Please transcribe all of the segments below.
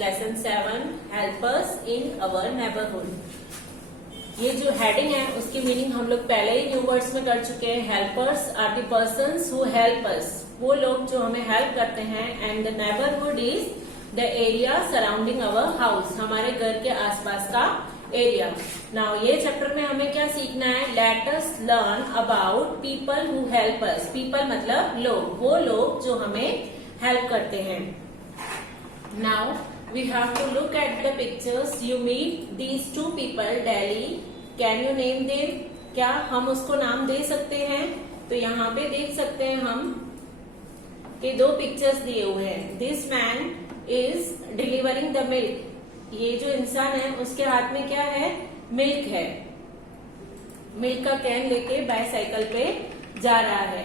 Lesson 7 helpers इन अवर neighbourhood. ये जो heading है उसकी मीनिंग हम लोग पहले ही न्यू वर्ड्स में कर चुके हैं। Helpers are the persons who help us, वो लोग जो हमें हेल्प करते हैं। And the neighbourhood is the area surrounding our house, हमारे घर के आसपास का एरिया। नाउ ये चैप्टर में हमें क्या सीखना है? Let us learn about people who help us. People मतलब लोग, वो लोग जो हमें हेल्प करते हैं। Now we have to look at the pictures. You meet these two people daily, can you name them? क्या हम उसको नाम दे सकते हैं? तो यहाँ पे देख सकते हैं हम कि दो पिक्चर्स दिए हुए हैं। This man is delivering the milk, ये जो इंसान है उसके हाथ में क्या है? मिल्क है। मिल्क का कैन लेके बाइसाइकिल पे जा रहा है।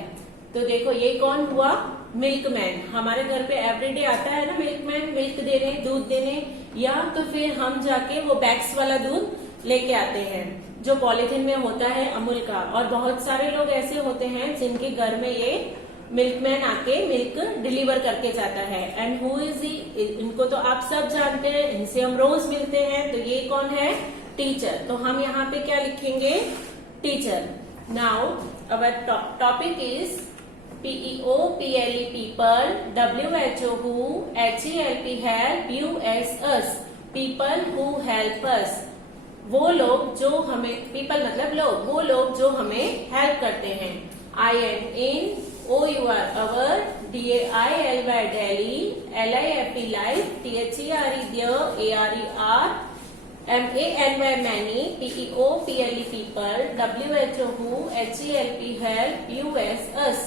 तो देखो ये कौन हुआ? मिल्कमैन। हमारे घर पे एवरीडे आता है ना मिल्कमैन, मिल्क देने, दूध देने, या तो फिर हम जाके वो बैग्स वाला दूध लेके आते हैं जो पॉलिथीन में होता है अमूल का। और बहुत सारे लोग ऐसे होते हैं जिनके घर में ये मिल्कमैन आके मिल्क डिलीवर करके जाता है। And who is he? इनको तो आप सब जानते हैं, इनसे हम रोज मिलते हैं। तो ये कौन है? टीचर। तो हम यहाँ पे क्या लिखेंगे? Teacher. Now our topic is PEO PLE people, WHO who, HELP help, US us, people who help us, वो लोग जो हमें, people मतलब लोग, वो लोग जो हमें हेल्प करते हैं। I am in, O you are our, DAILY Delhi, LIFE life, THERE there, ARE MANY many, PEO PLE people, WHO who, HELP help, US us।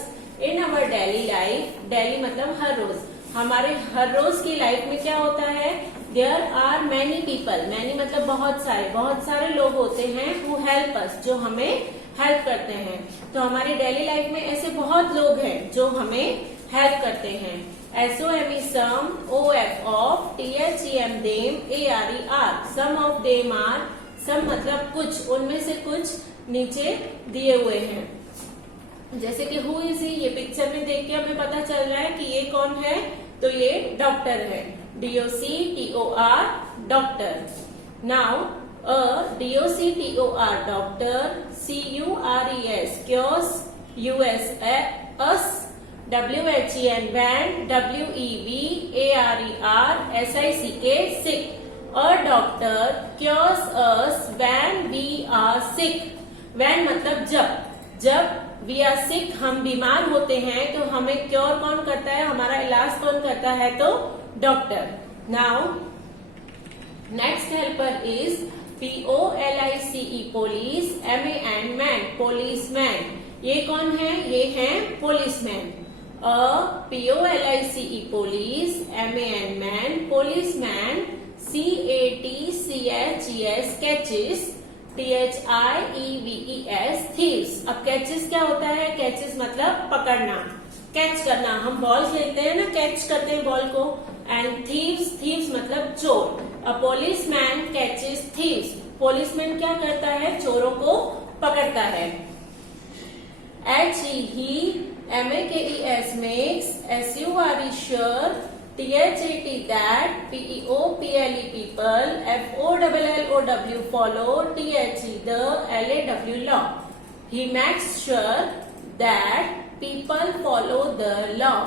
In our daily life, daily मतलब हर रोज, हमारे हर रोज की life में क्या होता है? There are many people, many मतलब बहुत सारे लोग होते हैं। हु हेल्प अस, जो हमें हेल्प करते हैं। तो हमारी डेली लाइफ में ऐसे बहुत लोग हैं जो हमें हेल्प करते हैं। SOME some, OF of, THEM them, ARE are, some of them are, some मतलब कुछ, उनमें से कुछ नीचे दिए हुए हैं। जैसे कि हु इज ही, ये पिक्चर में देख के हमें पता चल रहा है कि ये कौन है? तो ये डॉक्टर है। DOCTOR doctor. Now DOCTOR doctor, CURES cures, US us, WHEN when, WEVARER SICK sick. A doctor cures us when we are sick. When मतलब जब वी आर सिक, हम बीमार होते हैं, तो हमें क्योर कौन करता है? हमारा इलाज कौन करता है? तो doctor. Now next helper is POLICE police, MAN man, policeman. ये कौन है? ये है policeman. POLICE police, MAN man, policeman, CATCHES catches, THIEVES thieves. अब कैचेस क्या होता है? कैचेस मतलब पकड़ना, कैच करना। हम बॉल खेलते हैं ना, कैच करते हैं बॉल को। एंड थीव्स मतलब चोर। A policeman catches thieves, policeman क्या करता है? चोरों को पकड़ता है। HE MAKES makes, SURE sure, THAT that, PEO PLE people, FOLLOW follow, THE the, LAW law। He makes sure that people follow the law।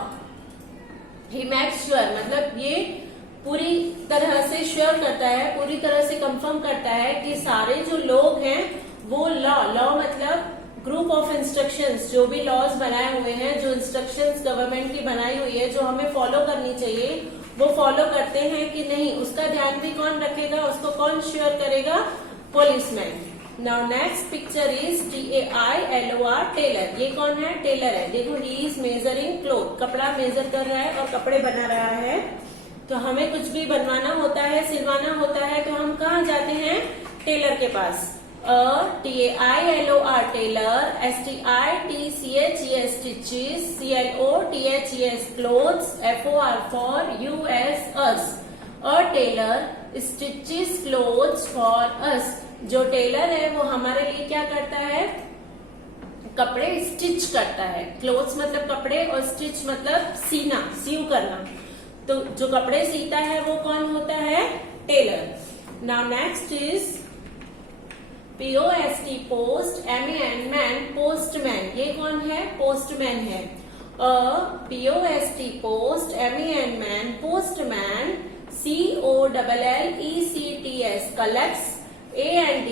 He makes sure मतलब ये पूरी तरह से श्योर करता है, पूरी तरह से कंफर्म करता है कि सारे जो लोग हैं वो लॉ मतलब ग्रुप ऑफ इंस्ट्रक्शंस, जो भी लॉज बनाए हुए हैं, जो इंस्ट्रक्शंस गवर्नमेंट की बनाई हुई है, जो हमें फॉलो करनी चाहिए, वो फॉलो करते हैं कि नहीं, उसका ध्यान भी कौन रखेगा? उसको कौन श्योर करेगा? Policeman. Now next picture is TAILOR tailor. ये कौन है? टेलर है। देखो ही इज मेजरिंग क्लोथ, कपड़ा मेजर कर रहा है और कपड़े बना रहा है। तो हमें कुछ भी बनवाना होता है, सिलवाना होता है, तो हम कहाँ जाते हैं? टेलर के पास। TAILOR tailor, STITCHES stitches, CLOTHES clothes, FOR for US us। A tailor stitches clothes for us। जो टेलर है वो हमारे लिए क्या करता है? कपड़े स्टिच करता है। क्लोथ्स मतलब कपड़े और स्टिच मतलब सीना, सीव करना। तो जो कपड़े सीता है वो कौन होता है? Tailor. Now next is POST post, MAN man, postman. ये कौन है? पोस्टमैन है. POST post, MAN man, postman. COLLECTS collects, AND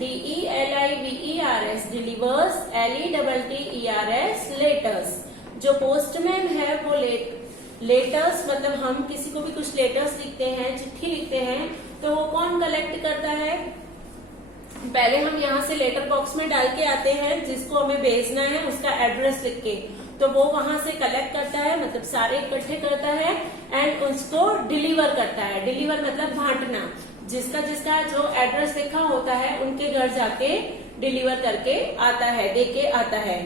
DELIVERS delivers, LETTERS letters. जो पोस्टमैन है वो लेटर्स मतलब हम किसी को भी कुछ लेटर्स लिखते हैं, चिट्ठी लिखते हैं, तो वो कौन कलेक्ट करता है? पहले हम यहाँ से लेटर बॉक्स में डाल के आते हैं जिसको हमें भेजना है, उसका एड्रेस लिख के, तो वो वहां से कलेक्ट करता है, मतलब सारे इकट्ठे करता है एंड उसको डिलीवर करता है. डिलीवर मतलब बांटना. जिसका जिसका जो एड्रेस लिखा होता है उनके घर जाके डिलीवर करके आता है, देके आता है.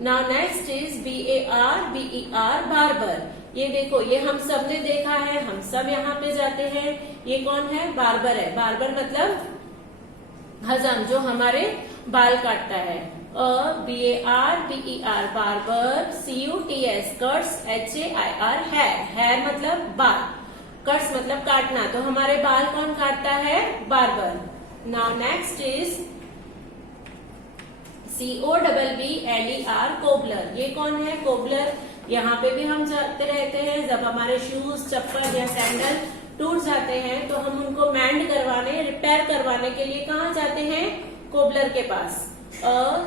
Now next is BARBER, barber. ये देखो, ये हम सब ने देखा है, हम सब यहाँ पे जाते हैं. ये कौन है? बार्बर है. बार्बर मतलब हजम, जो हमारे बाल काटता है. BARBER, barber. CUTS, cuts. HAIR, hair मतलब बाल. कट्स मतलब काटना, तो हमारे बाल कौन काटता है? Barber. Now next is COBBLER, cobbler. ये कौन है? कोबलर. यहाँ पे भी हम जाते रहते हैं जब हमारे शूज, चप्पल या सैंडल टूट जाते हैं, तो हम उनको मैंड करवाने, रिपेयर करवाने के लिए कहाँ जाते हैं? कोबलर के पास.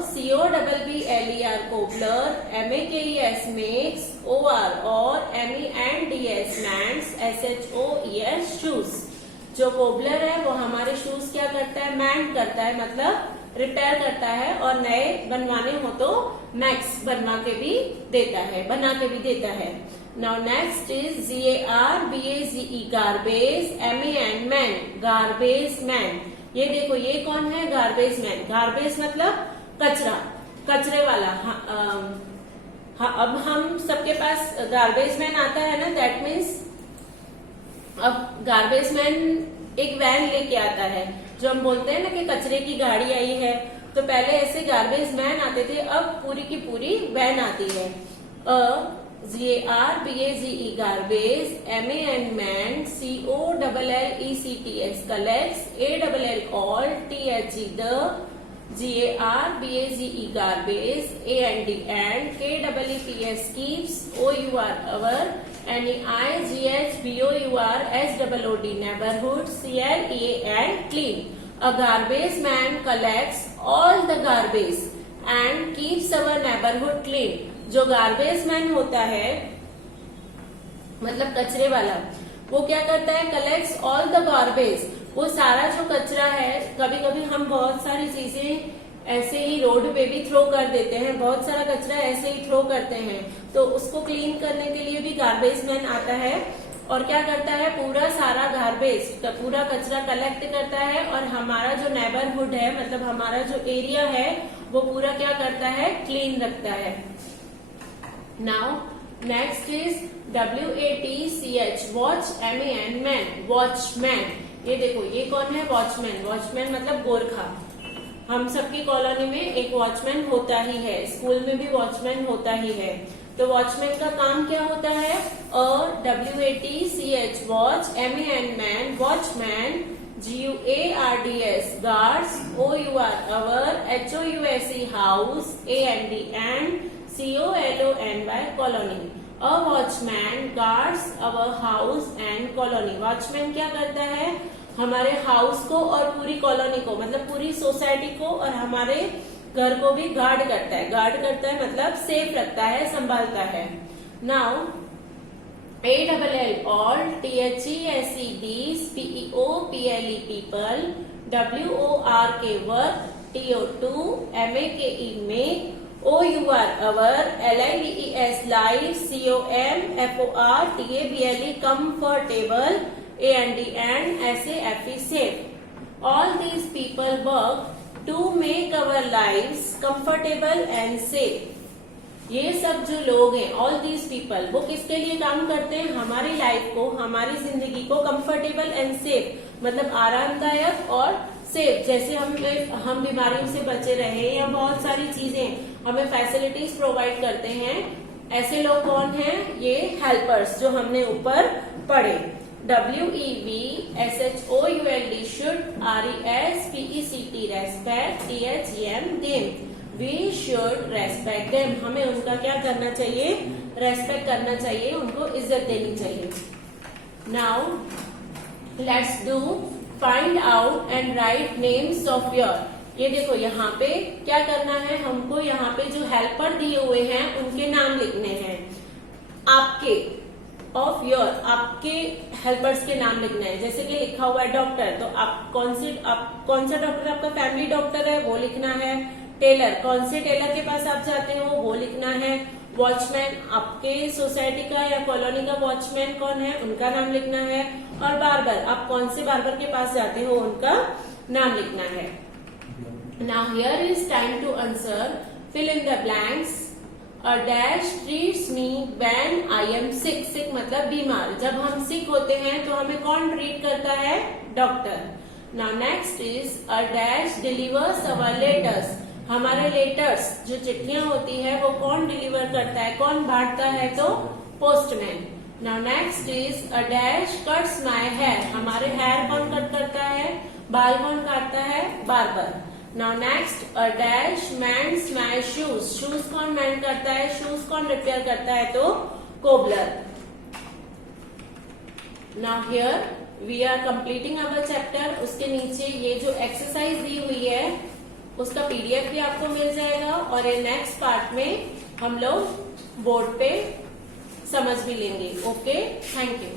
COBBLER, cobbler. MAKES, makes. OR, और. MENDS, मैंड्स. SHOES, shoes. जो कोबलर है वो हमारे शूज क्या करता है? मैंड करता है, मतलब रिपेयर करता है, और नए बनवाने हो तो मैक्स बनवा के भी देता है, बना के भी देता है. Now next is GARBAGE, garbage. MAN, man, garbage man. ये देखो, ये कौन है? Garbage man. गार्बेज मतलब कचरा, कचरे वाला. अब हम सबके पास गार्बेज मैन आता है ना, दैट मीन्स अब गार्बेज मैन एक वैन लेके आता है, जो हम बोलते हैं ना कि कचरे की गाड़ी आई है. तो पहले ऐसे गार्बेज मैन आते थे, अब पूरी की पूरी वैन आती है. GARBAGE, garbage. MAN, man. COLLECTS, collects. ALL, THE, the. GARBAGE, garbage. AND, KEEPS, keeps. OUR, our. NEIGH, BOUR, SOOD, neighborhood. CLEAN, clean. A garbage man collects all the garbage and keeps our neighborhood clean. जो garbage man होता है, मतलब कचरे वाला, वो क्या करता है? Collects all the garbage. वो सारा जो कचरा है, कभी कभी हम बहुत सारी चीजें ऐसे ही रोड पे भी थ्रो कर देते हैं, बहुत सारा कचरा ऐसे ही थ्रो करते हैं, तो उसको क्लीन करने के लिए भी गार्बेज मैन आता है और क्या करता है? पूरा सारा गार्बेज, पूरा कचरा कलेक्ट करता है और हमारा जो नेबरहुड है, मतलब हमारा जो एरिया है, वो पूरा क्या करता है? क्लीन रखता है. Now next is WATCH, watch. MAN, man, watchman. ये देखो, ये कौन है? वॉचमैन. वॉचमैन मतलब गोरखा. हम सबकी कॉलोनी में एक वॉचमैन होता ही है, स्कूल में भी वॉचमैन होता ही है. तो वॉचमैन का काम क्या होता है? WATCH, watch. MAN, man, watchman. GUARDS, guards. OUR, our. HOUSE, house. AND, COLONY, colony. A watchman guards our house and colony. Watchman क्या करता है? हमारे हाउस को और पूरी कॉलोनी को, मतलब पूरी सोसाइटी को और हमारे घर को भी गार्ड करता है. गार्ड करता है मतलब सेफ रखता है, संभालता है. Now ALL, all. THESEDs, PEOPLE, people. WORK, work. TO2, MAKE, make. OUR, our. LIVES, life. COMFOR, TABLE, comfortable. AND, SAFE, safe. All these people work to make our lives comfortable and safe. ये सब जो लोग हैं, all these people, वो किसके लिए काम करते हैं? हमारी लाइफ को, हमारी जिंदगी को कंफर्टेबल एंड सेफ, मतलब आरामदायक और सेफ. जैसे हम बीमारियों से बचे रहे या बहुत सारी चीजें हमें फैसिलिटीज प्रोवाइड करते हैं, ऐसे लोग कौन हैं? ये हेल्पर्स जो हमने ऊपर पढ़े। WEVSHOULD should, RESPECT respect, THEM them, we should respect them, हमें उनका क्या करना चाहिए? रेस्पेक्ट करना चाहिए, उनको इज्जत देनी चाहिए। Now let's do find out and right names of your. ये देखो यहाँ पे क्या करना है, हमको यहाँ पे जो हेल्पर दिए हुए हैं उनके नाम लिखने हैं। आपके ऑफ योर, आपके हेल्पर्स के नाम लिखना है। जैसे कि लिखा हुआ है डॉक्टर, तो आप कौन सा डॉक्टर आपका फैमिली डॉक्टर है वो लिखना है। टेलर, कौन से टेलर के पास आप जाते हो वो लिखना है। वॉचमैन, आपके सोसाइटी का या कॉलोनी का वॉचमैन कौन है उनका नाम लिखना है। और बार्बर, आप कौन से बार्बर के पास जाते हो उनका नाम लिखना है। Now here is time to answer. Fill in the blanks. A dash treats me when I am sick. Sick मतलब बीमार। जब हम sick होते हैं तो हमें कौन ट्रीट करता है? Doctor. Now next is a dash delivers our letters. हमारे लेटर्स जो चिट्ठियां होती है वो कौन डिलीवर करता है, कौन बांटता है? तो postman. Now next is a dash cuts my hair. हमारे हेयर कौन कट करता है, बाल कौन काटता है? Barber. Now next a dash mends my shoes. Shoes कौन मेंड करता है, शूज कौन रिपेयर करता है? तो cobbler. Now here we are completing our chapter. उसके नीचे ये जो एक्सरसाइज दी हुई है उसका PDF भी आपको मिल जाएगा और ये नेक्स्ट पार्ट में हम लोग बोर्ड पे समझ भी लेंगे। Okay, thank you.